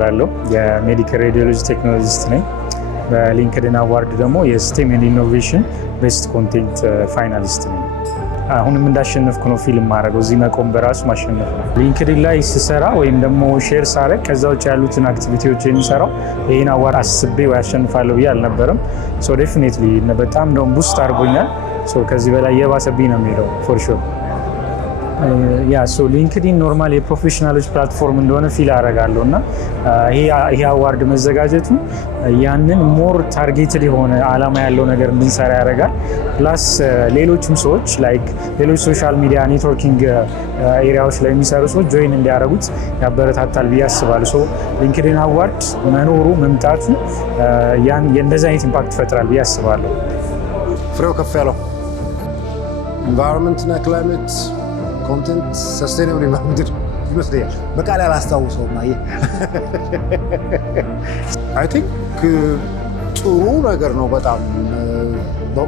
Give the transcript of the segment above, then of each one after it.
እባላለሁ። የሜዲካል ሬዲዮሎጂ ቴክኖሎጂስት ነኝ። በሊንክድኢን አዋርድ ደግሞ የስቴም ኤንድ ኢኖቬሽን ቤስት ኮንቴንት ፋይናሊስት ነኝ። አሁንም እንዳሸነፍኩ ነው ፊልም ማድረገው። እዚህ መቆም በራሱ ማሸነፍ ነው። ሊንክድኢን ላይ ስሰራ ወይም ደግሞ ሼር ሳረግ ከዛ ውጭ ያሉትን አክቲቪቲዎች የሚሰራው ይህን አዋርድ አስቤ ወይ አሸንፋለሁ ብዬ አልነበረም። ሶ ዴፊኒትሊ በጣም እንደውም ቡስት አድርጎኛል። ከዚህ በላይ የባሰብኝ ነው የሚሄደው ፎር ሹር። ሊንክድኢን ኖርማል የፕሮፌሽናሎች ፕላትፎርም እንደሆነ ፊል አደርጋለሁ እና ይሄ አዋርድ መዘጋጀቱ ያንን ሞር ታርጌትድ የሆነ አላማ ያለው ነገር እንድንሰራ ያደርጋል። ፕላስ ሌሎችም ሰዎች ላይክ ሌሎች ሶሻል ሚዲያ ኔትወርኪንግ ኤሪያዎች ላይ የሚሰሩ ሰዎች ጆይን እንዲያደርጉት ያበረታታል ብዬ አስባለሁ። ሊንክድኢን አዋርድ መኖሩ መምጣቱ የእንደዚህ አይነት ኢምፓክት ይፈጥራል ብዬ አስባለሁ። ፍሬው ከፍ ያለው ኢንቫይሮንመንት እና ክላይሜት ኮንቴንት ሰስቴናብል ኢንቫይሮንመንት ይመስለኛል። በቃል አላስታውሰውም። አይ ቲንክ ጥሩ ነገር ነው በጣም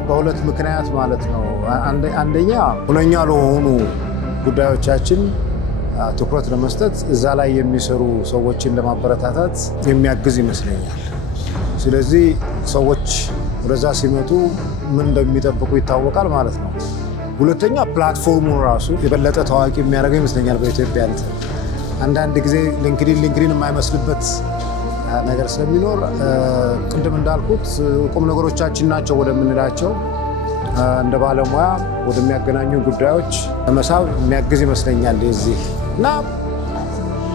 በሁለት ምክንያት ማለት ነው። አንደኛ ሁነኛ ለሆኑ ጉዳዮቻችን ትኩረት ለመስጠት እዛ ላይ የሚሰሩ ሰዎችን ለማበረታታት የሚያግዝ ይመስለኛል። ስለዚህ ሰዎች ወደዛ ሲመጡ ምን እንደሚጠብቁ ይታወቃል ማለት ነው። ሁለተኛ ፕላትፎርሙ ራሱ የበለጠ ታዋቂ የሚያደርገው ይመስለኛል በኢትዮጵያ። አንዳንድ ጊዜ ሊንክድኢን የማይመስልበት ነገር ስለሚኖር ቅድም እንዳልኩት ቁም ነገሮቻችን ናቸው ወደምንላቸው እንደ ባለሙያ ወደሚያገናኙ ጉዳዮች ለመሳብ የሚያግዝ ይመስለኛል የዚህ እና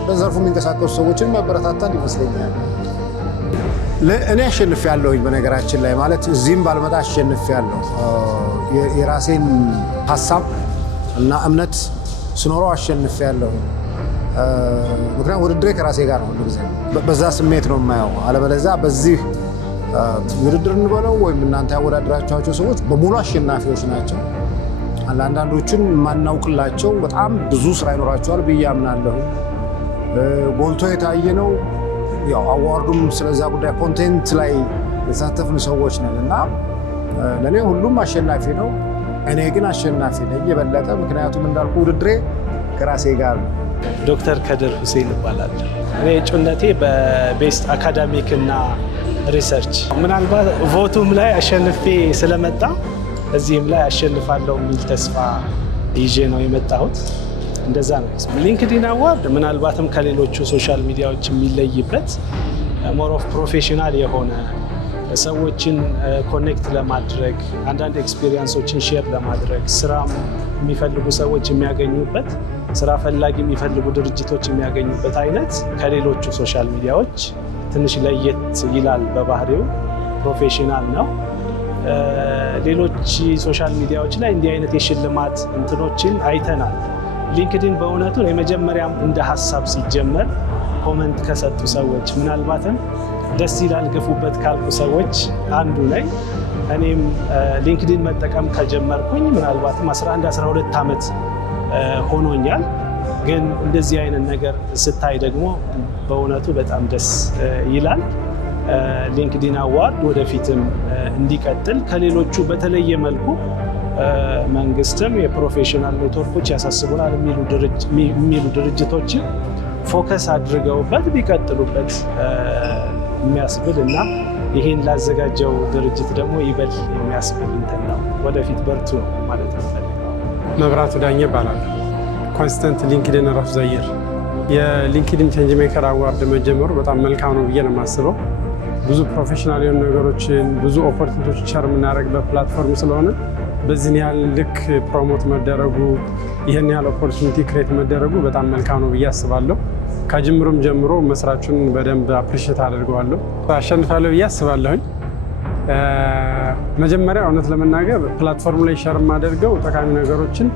በዘርፉ የሚንቀሳቀሱ ሰዎችን ማበረታታት ይመስለኛል። እኔ አሸንፌያለሁኝ በነገራችን ላይ ማለት እዚህም ባልመጣ አሸንፌያለሁ። የራሴን ሀሳብ እና እምነት ስኖረው አሸንፌያለሁ። ምክንያቱም ውድድሬ ከራሴ ጋር ነው ሁልጊዜ። በዛ ስሜት ነው የማየው። አለበለዚያ በዚህ ውድድር እንበለው ወይም እናንተ ያወዳደራችኋቸው ሰዎች በሙሉ አሸናፊዎች ናቸው። አንዳንዶቹን የማናውቅላቸው በጣም ብዙ ስራ ይኖራቸዋል ብዬ አምናለሁ። ጎልቶ የታየ ነው ያው አዋርዱም ስለዛ ጉዳይ ኮንቴንት ላይ የተሳተፍን ሰዎች ነን እና ለእኔ ሁሉም አሸናፊ ነው። እኔ ግን አሸናፊ ነኝ የበለጠ ምክንያቱም እንዳልኩ ውድድሬ ከራሴ ጋር ነው። ዶክተር ከድር ሁሴን ይባላል። እኔ እጩነቴ በቤስት አካዳሚክ እና ሪሰርች ምናልባት ቮቱም ላይ አሸንፌ ስለመጣ እዚህም ላይ አሸንፋለሁ የሚል ተስፋ ይዤ ነው የመጣሁት። እንደዛ ነው። ሊንክድኢን አዋርድ ምናልባትም ከሌሎቹ ሶሻል ሚዲያዎች የሚለይበት ሞር ኦፍ ፕሮፌሽናል የሆነ ሰዎችን ኮኔክት ለማድረግ አንዳንድ ኤክስፒሪየንሶችን ሼር ለማድረግ ስራም የሚፈልጉ ሰዎች የሚያገኙበት ስራ ፈላጊ የሚፈልጉ ድርጅቶች የሚያገኙበት አይነት ከሌሎቹ ሶሻል ሚዲያዎች ትንሽ ለየት ይላል። በባህሪው ፕሮፌሽናል ነው። ሌሎች ሶሻል ሚዲያዎች ላይ እንዲህ አይነት የሽልማት እንትኖችን አይተናል። ሊንክድኢን በእውነቱ የመጀመሪያም እንደ ሀሳብ ሲጀመር ኮመንት ከሰጡ ሰዎች ምናልባትም ደስ ይላል ግፉበት ካልኩ ሰዎች አንዱ ላይ እኔም ሊንክድኢን መጠቀም ከጀመርኩኝ ምናልባትም 11-12 ዓመት ሆኖኛል። ግን እንደዚህ አይነት ነገር ስታይ ደግሞ በእውነቱ በጣም ደስ ይላል። ሊንክድኢን አዋርድ ወደፊትም እንዲቀጥል ከሌሎቹ በተለየ መልኩ መንግስትም የፕሮፌሽናል ኔትወርኮች ያሳስቡናል የሚሉ ድርጅቶችን ፎከስ አድርገውበት ቢቀጥሉበት የሚያስብል እና ይህን ላዘጋጀው ድርጅት ደግሞ ይበል የሚያስብል እንትን ነው። ወደፊት በርቱ ነው ማለት ነው። መብራቱ ዳኘ ይባላል። ኮንስተንት ሊንክድኢን ኦፍ ዘ ይር የሊንክድኢን ቼንጅ ሜከር አዋርድ መጀመሩ በጣም መልካም ነው ብዬ ነው የማስበው። ብዙ ፕሮፌሽናል የሆኑ ነገሮችን ብዙ ኦፖርቹኒቲዎች ሸር የምናደርግበት ፕላትፎርም ስለሆነ በዚህን ያህል ልክ ፕሮሞት መደረጉ ይህን ያህል ኦፖርቹኒቲ ክሬት መደረጉ በጣም መልካም ነው ብዬ አስባለሁ። ከጅምሩም ጀምሮ መስራቹን በደንብ አፕሪሼት አደርገዋለሁ። አሸንፋለሁ ብዬ አስባለሁኝ። መጀመሪያ እውነት ለመናገር ፕላትፎርም ላይ ሸር የማደርገው ጠቃሚ ነገሮችን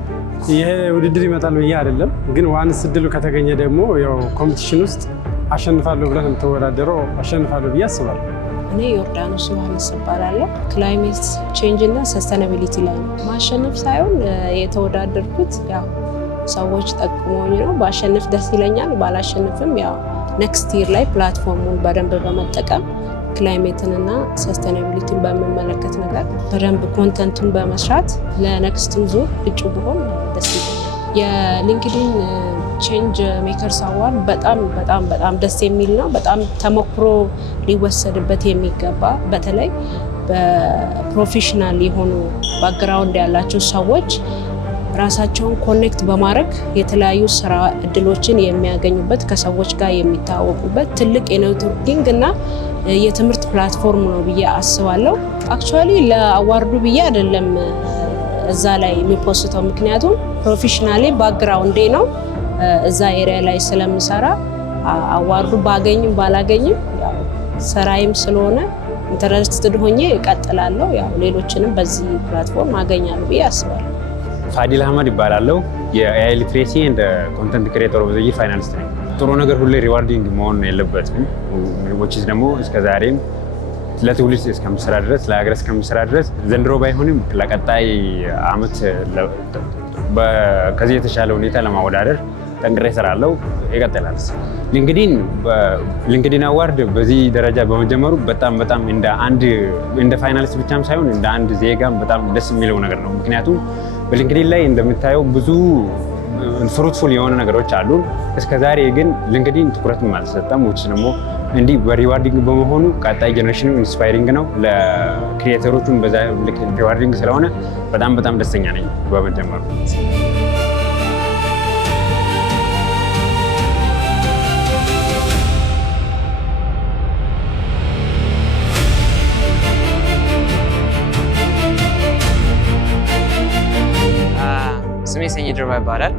ይሄ ውድድር ይመጣል ብዬ አይደለም፣ ግን ዋንስ እድሉ ከተገኘ ደግሞ ያው ኮምፒቲሽን ውስጥ አሸንፋለሁ ብለን የምትወዳደረው አሸንፋለሁ ብዬ አስባለሁ። እኔ ዮርዳኖስ ዮሐንስ እባላለሁ። ክላይሜት ቼንጅ እና ሰስተናቢሊቲ ላይ ነው ማሸነፍ ሳይሆን የተወዳደርኩት ያው ሰዎች ጠቅሞኝ ነው። ባሸንፍ ደስ ይለኛል፣ ባላሸንፍም ያው ኔክስት ይር ላይ ፕላትፎርሙን በደንብ በመጠቀም ክላይሜትን እና ሰስተናቢሊቲን በሚመለከት ነገር በደንብ ኮንተንቱን በመስራት ለኔክስት ዙር እጩ ብሆን ደስ ይለኛል። የሊንክድኢን ቼንጅ ሜከርስ አዋርድ በጣም ደስ የሚል ነው። በጣም ተሞክሮ ሊወሰድበት የሚገባ በተለይ በፕሮፌሽናል የሆኑ ባክግራውንድ ያላቸው ሰዎች ራሳቸውን ኮኔክት በማድረግ የተለያዩ ስራ እድሎችን የሚያገኙበት ከሰዎች ጋር የሚታወቁበት ትልቅ የኔትወርኪንግ እና የትምህርት ፕላትፎርም ነው ብዬ አስባለሁ። አክቹዋሊ ለአዋርዱ ብዬ አይደለም እዛ ላይ የሚፖስተው፣ ምክንያቱም ፕሮፌሽናሊ ባክግራውንዴ ነው እዛ ኤሪያ ላይ ስለምሰራ አዋርዱ ባገኝም ባላገኝም ያው ስራዬም ስለሆነ ኢንተረስትድ ሆኜ እቀጥላለሁ። ያው ሌሎችንም በዚህ ፕላትፎርም አገኛለሁ ብዬ አስባለሁ። ፋዲል አህመድ ይባላለሁ። የኤአይ ሊትሬሲ ኤንድ ኮንተንት ክሬተር ኦፍ ዘ ይር ፋይናሊስት ነኝ። ጥሩ ነገር ሁሌ ሪዋርዲንግ መሆን የለበትም። ዊችዝ ደግሞ እስከዛሬም ለትውልድ እስከምሰራ ድረስ ለሀገር እስከምሰራ ድረስ ዘንድሮ ባይሆንም ለቀጣይ አመት ከዚህ የተሻለ ሁኔታ ለማወዳደር ጠንክሬ እሰራለሁ፣ ይቀጥላል። ሊንክድኢን አዋርድ በዚህ ደረጃ በመጀመሩ በጣም እንደ ፋይናሊስት ብቻም ሳይሆን እንደ አንድ ዜጋም በጣም ደስ የሚለው ነገር ነው። ምክንያቱም በሊንክድኢን ላይ እንደምታየው ብዙ ፍሩትፉል የሆነ ነገሮች አሉ። እስከዛሬ ግን ሊንክድኢን ትኩረትም አልተሰጠም። ውጭ ደግሞ እንዲህ በሪዋርዲንግ በመሆኑ ቀጣይ ጀኔሬሽኑ ኢንስፓይሪንግ ነው፣ ለክሪኤተሮቹም በዛ ልክ ሪዋርዲንግ ስለሆነ በጣም ደስተኛ ነኝ በመጀመሩ። ስሜ ሰኝ ድርባ ይባላል።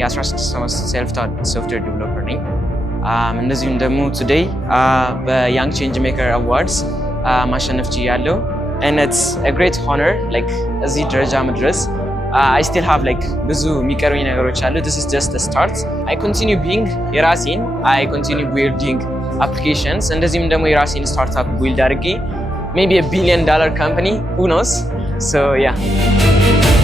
የ16 ዓመት ሴልፍ ታውት ሶፍትዌር ዲቨሎፐር ነኝ። እንደዚሁም ደግሞ ቱዴይ በያንግ ቼንጅ ሜከር አዋርድስ ማሸነፍ ችያለሁ። and it's a great honor like እዚህ ደረጃ መድረስ። I still have like ብዙ የሚቀሩኝ ነገሮች አሉ። This is just the start. I continue being የራሴን I continue building applications እንደዚሁም ደግሞ የራሴን ስታርታፕ ቢልድ አድርጌ maybe $1 billion company, who knows? So yeah.